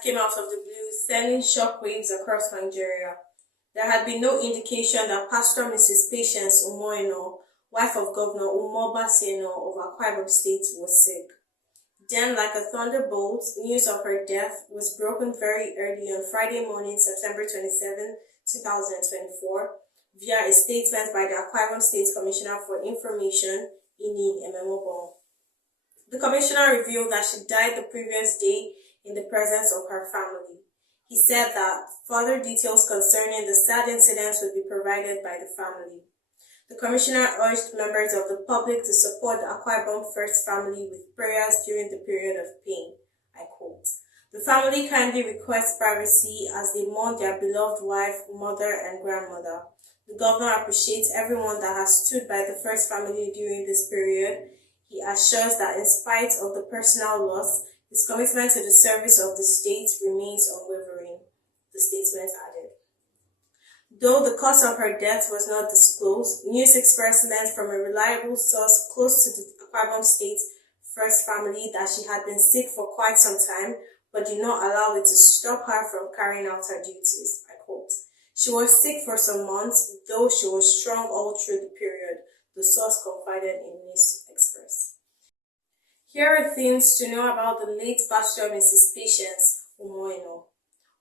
death came out of the blue, sending shockwaves across Nigeria. There had been no indication that Pastor Mrs. Patience Umo Eno, wife of Governor Umo Eno of Akwa Ibom State, was sick. Then, like a thunderbolt, news of her death was broken very early on Friday morning, September 27, 2024, via a statement by the Akwa Ibom State Commissioner for Information, Umo. The commissioner revealed that she died the previous day in the presence of her family. He said that further details concerning the sad incident would be provided by the family. The commissioner urged members of the public to support the Akwa Ibom First family with prayers during the period of pain. I quote, "The family kindly requests privacy as they mourn their beloved wife, mother, and grandmother. The governor appreciates everyone that has stood by the First family during this period. He assures that in spite of the personal loss, his commitment to the service of the state remains unwavering," the statement added. Though the cause of her death was not disclosed, News Express learned from a reliable source close to the Akwa Ibom State First family that she had been sick for quite some time, but did not allow it to stop her from carrying out her duties. I quote, "She was sick for some months, though she was strong all through the period," the source confided in News Express. Here are things to know about the late Pastor Mrs. Patience Umo Eno.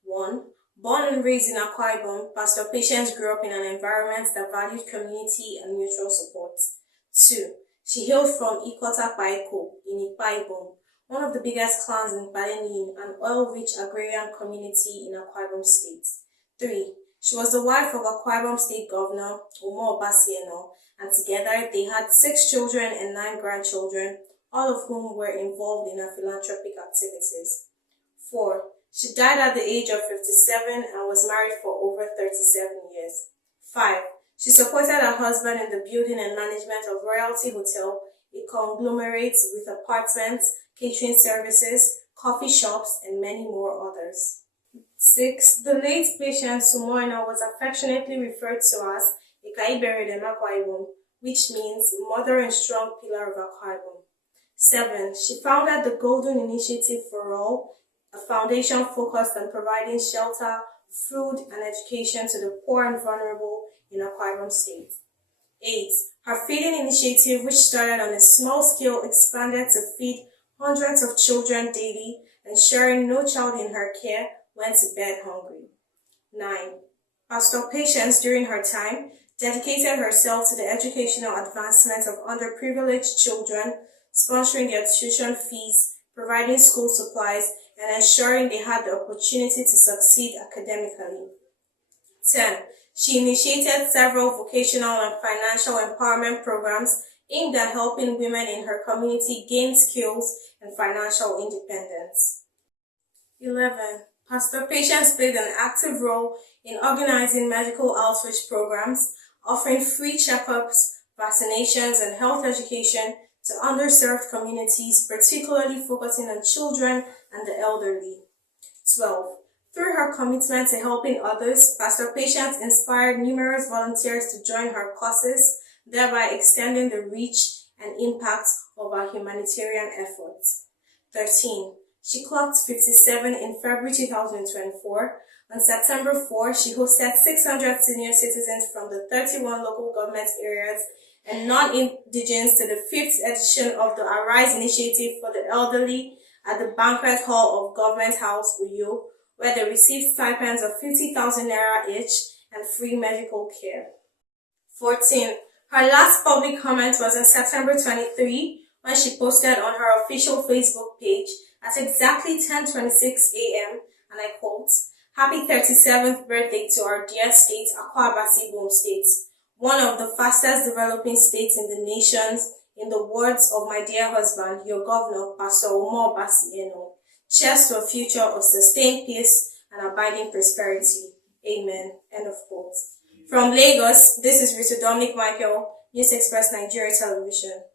1. Born and raised in Akwa Ibom, Pastor Patience grew up in an environment that valued community and mutual support. 2. She hailed from Akwa in Akwa Ibom, one of the biggest clans in Baleni, an oil-rich agrarian community in Akwa Ibom State. 3. She was the wife of Akwa Ibom State Governor Umo Eno, and together they had 6 children and 9 grandchildren, all of whom were involved in her philanthropic activities. 4. She died at the age of 57 and was married for over 37 years. 5. She supported her husband in the building and management of Royalty Hotel, a conglomerate with apartments, catering services, coffee shops, and many more others. 6. The late Patience Umo Eno was affectionately referred to as Akwa Ibom, which means mother and strong pillar of Akwa Ibom. 7. She founded the Golden Initiative for All, a foundation focused on providing shelter, food, and education to the poor and vulnerable in Akwa Ibom State. 8. Her feeding initiative, which started on a small scale, expanded to feed hundreds of children daily, ensuring no child in her care went to bed hungry. 9. Pastor Patience, during her time, dedicated herself to the educational advancement of underprivileged children, sponsoring their tuition fees, providing school supplies, and ensuring they had the opportunity to succeed academically. 10. She initiated several vocational and financial empowerment programs aimed at helping women in her community gain skills and financial independence. 11. Pastor Patience played an active role in organizing medical outreach programs, offering free checkups, vaccinations, and health education to underserved communities, particularly focusing on children and the elderly. 12. Through her commitment to helping others, Pastor Patience inspired numerous volunteers to join her causes, thereby extending the reach and impact of our humanitarian efforts. 13. She clocked 57 in February 2024. On September 4, she hosted 600 senior citizens from the 31 local government areas and non-indigenous to the 5th edition of the Arise Initiative for the Elderly at the Banquet Hall of Government House, Uyo, where they received stipends of 50,000 naira each and free medical care. 14. Her last public comment was on September 23, when she posted on her official Facebook page at exactly 10:26 a.m., and I quote, "Happy 37th birthday to our dear state, Akwa Ibom State, one of the fastest developing states in the nations, in the words of my dear husband, your governor, Pastor Umo Eno. Cheers to a future of sustained peace and abiding prosperity. Amen." End of quote. From Lagos, this is Rita Dominic Michael, News Express Nigeria Television.